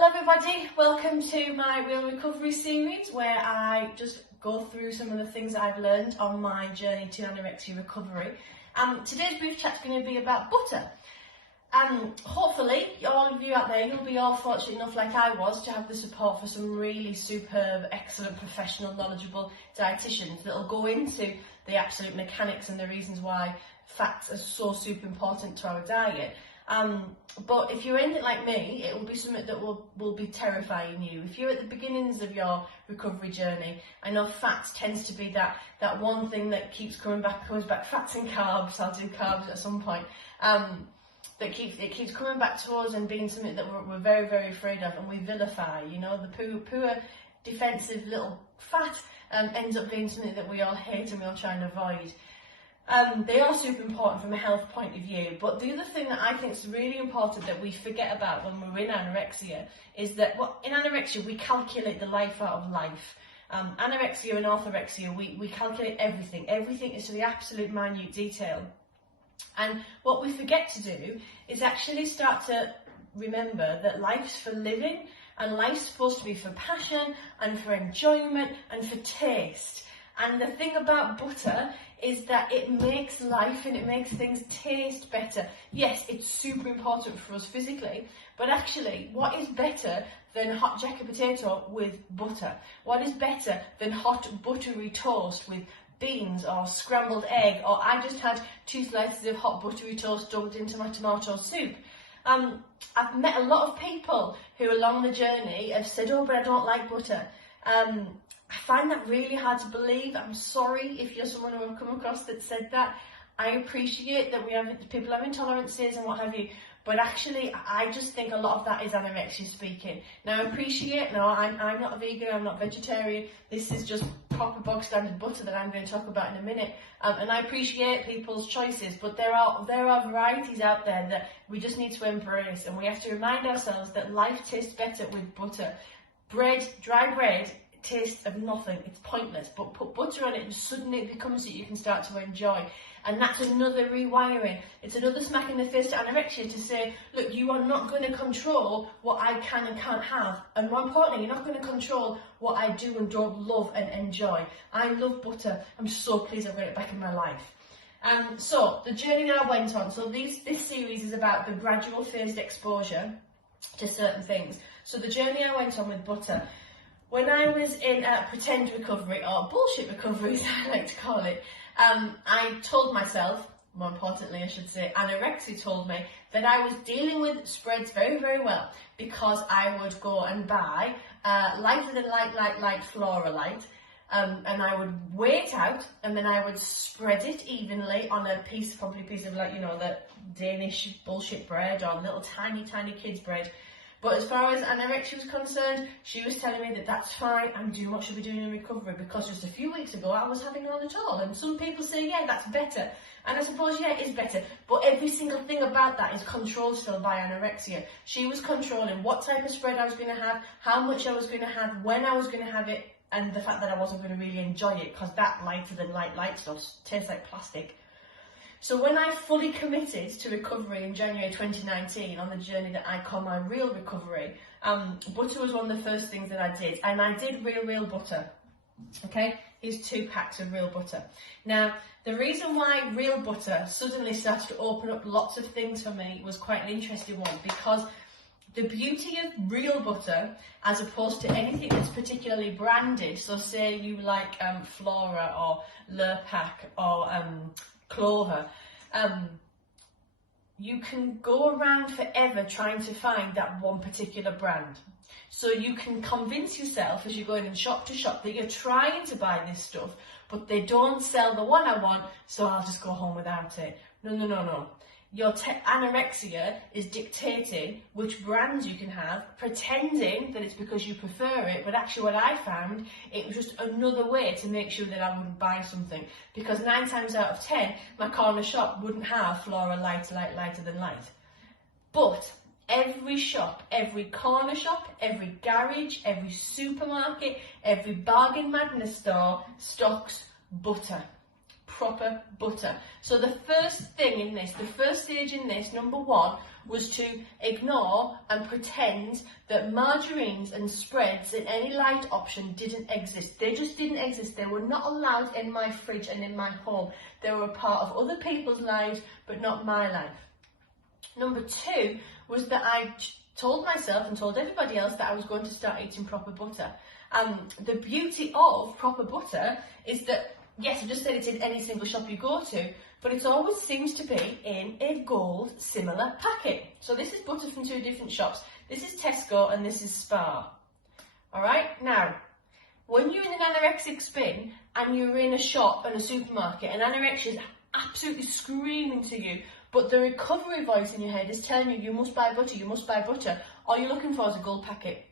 Hello everybody, welcome to my Real Recovery series where I just go through some of the things that I've learned on my journey to anorexia recovery. Today's brief chat's going to be about butter. Hopefully, all of you out there, you'll be all fortunate enough like I was to have the support for some really superb, excellent, professional, knowledgeable dietitians that'll go into the absolute mechanics and the reasons why fats are so super important to our diet. But if you're in it like me, it will be something that will be terrifying you. If you're at the beginnings of your recovery journey, I know fats tends to be that one thing that keeps comes back, fats and carbs. I'll do carbs at some point. That keeps coming back to us and being something that we're very, very afraid of, and we vilify. You know, the poor defensive little fat ends up being something that we all hate and we all try and avoid. They are super important from a health point of view, but the other thing that I think is really important that we forget about when we're in anorexia is that in anorexia we calculate the life out of life. Anorexia and orthorexia, we calculate everything is to the absolute minute detail. And what we forget to do is actually start to remember that life's for living, and life's supposed to be for passion and for enjoyment and for taste. And the thing about butter is that it makes life and it makes things taste better. Yes, it's super important for us physically, but actually, what is better than hot jacket potato with butter? What is better than hot buttery toast with beans or scrambled egg? Or I just had 2 slices of hot buttery toast dumped into my tomato soup. I've met a lot of people who along the journey have said, oh, but I don't like butter. I find that really hard to believe. I'm sorry if you're someone who I've come across that said that. I appreciate that people have intolerances and what have you, but actually I just think a lot of that is anorexia speaking. Now I appreciate, I'm not a vegan, I'm not vegetarian, this is just proper bog standard butter that I'm going to talk about in a minute, and I appreciate people's choices, but there are varieties out there that we just need to embrace, and we have to remind ourselves that life tastes better with butter. Dry bread, tastes of nothing, it's pointless, but put butter on it and suddenly it becomes that you can start to enjoy. And that's another rewiring. It's another smack in the face to anorexia to say, look, you are not going to control what I can and can't have, and more importantly, you're not going to control what I do and don't love and enjoy. I love butter. I'm so pleased I've got it back in my life. So the journey I went on, so this series is about the gradual phased exposure to certain things. So the journey I went on with butter, when I was in pretend recovery, or bullshit recovery as I like to call it, I told myself, more importantly I should say, anorexia told me that I was dealing with spreads very, very well, because I would go and buy lighter than light Flora Light, and I would weigh it out, and then I would spread it evenly on probably a piece of that Danish bullshit bread or little tiny kids bread. But as far as anorexia was concerned, she was telling me that that's fine and do what should be doing in recovery, because just a few weeks ago I was having none at all. And some people say, yeah, that's better. And I suppose, yeah, it is better. But every single thing about that is controlled still by anorexia. She was controlling what type of spread I was going to have, how much I was going to have, when I was going to have it, and the fact that I wasn't going to really enjoy it, because that lighter than light stuff tastes like plastic. So when I fully committed to recovery in January 2019 on the journey that I call my real recovery, butter was one of the first things that I did, and I did real butter. Okay, here's 2 packs of real butter. Now, the reason why real butter suddenly started to open up lots of things for me was quite an interesting one, because the beauty of real butter, as opposed to anything that's particularly branded, so say you like Flora or Lurpak or Clover, you can go around forever trying to find that one particular brand. So you can convince yourself as you're going in shop to shop that you're trying to buy this stuff, but they don't sell the one I want, so I'll just go home without it. No. Your anorexia is dictating which brands you can have, pretending that it's because you prefer it, but actually what I found, it was just another way to make sure that I wouldn't buy something, because 9 times out of 10 my corner shop wouldn't have Flora lighter than light. But every shop, every corner shop, every garage, every supermarket, every bargain madness store stocks butter. Proper butter. So the first thing in this, the first stage in this, number 1, was to ignore and pretend that margarines and spreads in any light option didn't exist. They just didn't exist. They were not allowed in my fridge and in my home. They were a part of other people's lives, but not my life. Number 2 was that I told myself and told everybody else that I was going to start eating proper butter. The beauty of proper butter is that, yes, I just said it's in any single shop you go to, but it always seems to be in a gold similar packet. So this is butter from 2 different shops. This is Tesco and this is Spar. All right, now, when you're in an anorexic spin and you're in a shop and a supermarket and anorexia is absolutely screaming to you, but the recovery voice in your head is telling you, you must buy butter, you must buy butter, all you're looking for is a gold packet.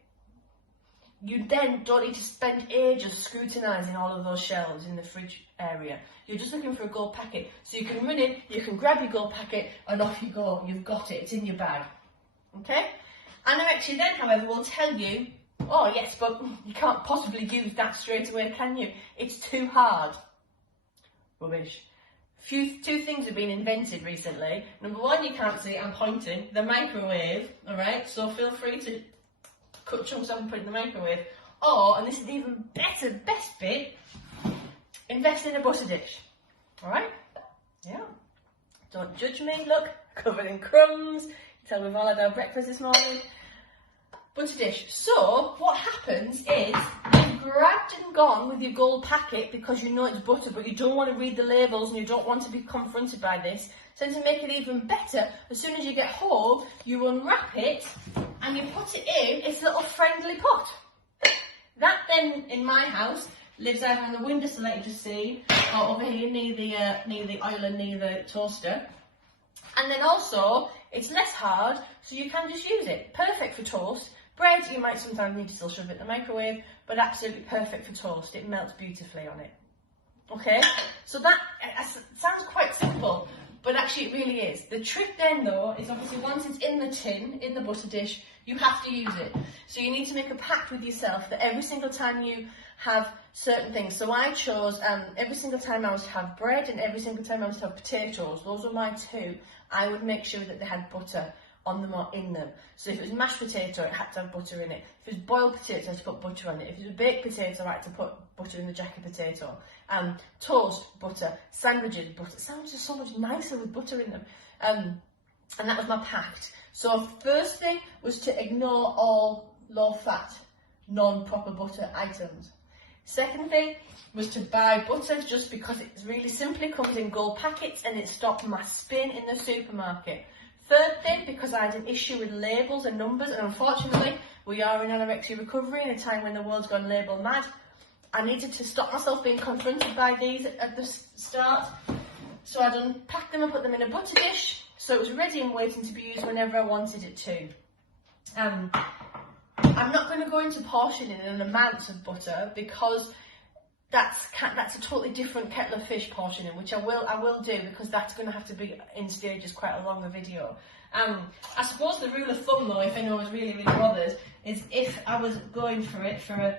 You then don't need to spend ages scrutinising all of those shelves in the fridge area. You're just looking for a gold packet. So you can run in, you can grab your gold packet and off you go. You've got it, it's in your bag. Okay? Anorexia then, however, will tell you, oh yes, but you can't possibly use that straight away, can you? It's too hard. Rubbish. Two things have been invented recently. Number 1, you can't see, I'm pointing, the microwave, alright? So feel free to cut chunks off and put it in the microwave. Or, and this is even better, best bit, invest in a butter dish. Alright? Yeah. Don't judge me, look, covered in crumbs. Tell we've all had our breakfast this morning. Butter dish. So, what happens is, you've grabbed and gone with your gold packet because you know it's butter, but you don't want to read the labels and you don't want to be confronted by this. So to make it even better, as soon as you get home, you unwrap it and you put it in its little friendly pot. That then, in my house, lives either on the windowsill like you just seen, or over here near the oil and near the toaster. And then also, it's less hard, so you can just use it. Perfect for toast. Bread, you might sometimes need to still shove it in the microwave, but absolutely perfect for toast. It melts beautifully on it. Okay? So that sounds quite simple, but actually it really is. The trick then, though, is obviously once it's in the tin, in the butter dish, you have to use it. So you need to make a pact with yourself that every single time you have certain things. So I chose every single time I was to have bread and every single time I was to have potatoes. Those were my 2. I would make sure that they had butter on them or in them. So if it was mashed potato, it had to have butter in it. If it was boiled potato, I had to put butter on it. If it was a baked potato, I had to put butter in the jacket potato. Toast, butter. Sandwiches, butter. Sandwiches are so much nicer with butter in them. And that was my pact. So first thing was to ignore all low-fat, non-proper butter items. Second thing was to buy butter just because it really simply comes in gold packets and it stopped my spin in the supermarket. Third thing, because I had an issue with labels and numbers, and unfortunately we are in anorexia recovery in a time when the world's gone label mad. I needed to stop myself being confronted by these at the start. So I'd unpack them and put them in a butter dish, so it was ready and waiting to be used whenever I wanted it to. I'm not going to go into portioning and amounts of butter because that's a totally different kettle of fish portioning, which I will do because that's going to have to be in stages, quite a longer video. I suppose the rule of thumb though, if anyone was really, really bothered, is if I was going for it for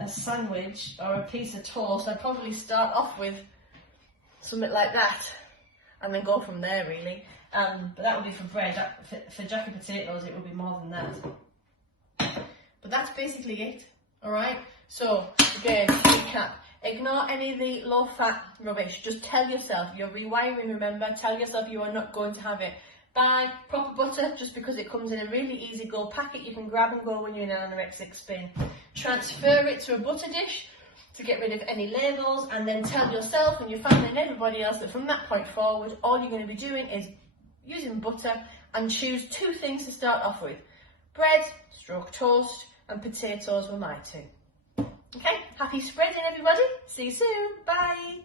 a sandwich or a piece of toast, I'd probably start off with something like that and then go from there really. But that would be for bread. For jacket potatoes it would be more than that. But that's basically it, alright? So, again, recap. Ignore any of the low-fat rubbish. Just tell yourself, you're rewiring, remember, tell yourself you are not going to have it. Buy proper butter, just because it comes in a really easy gold packet you can grab and go when you're in an anorexic spin. Transfer it to a butter dish to get rid of any labels, and then tell yourself and your family and everybody else that from that point forward, all you're going to be doing is using butter, and choose 2 things to start off with. Bread, stroke toast, and potatoes were my 2. Okay, happy spreading everybody. See you soon. Bye.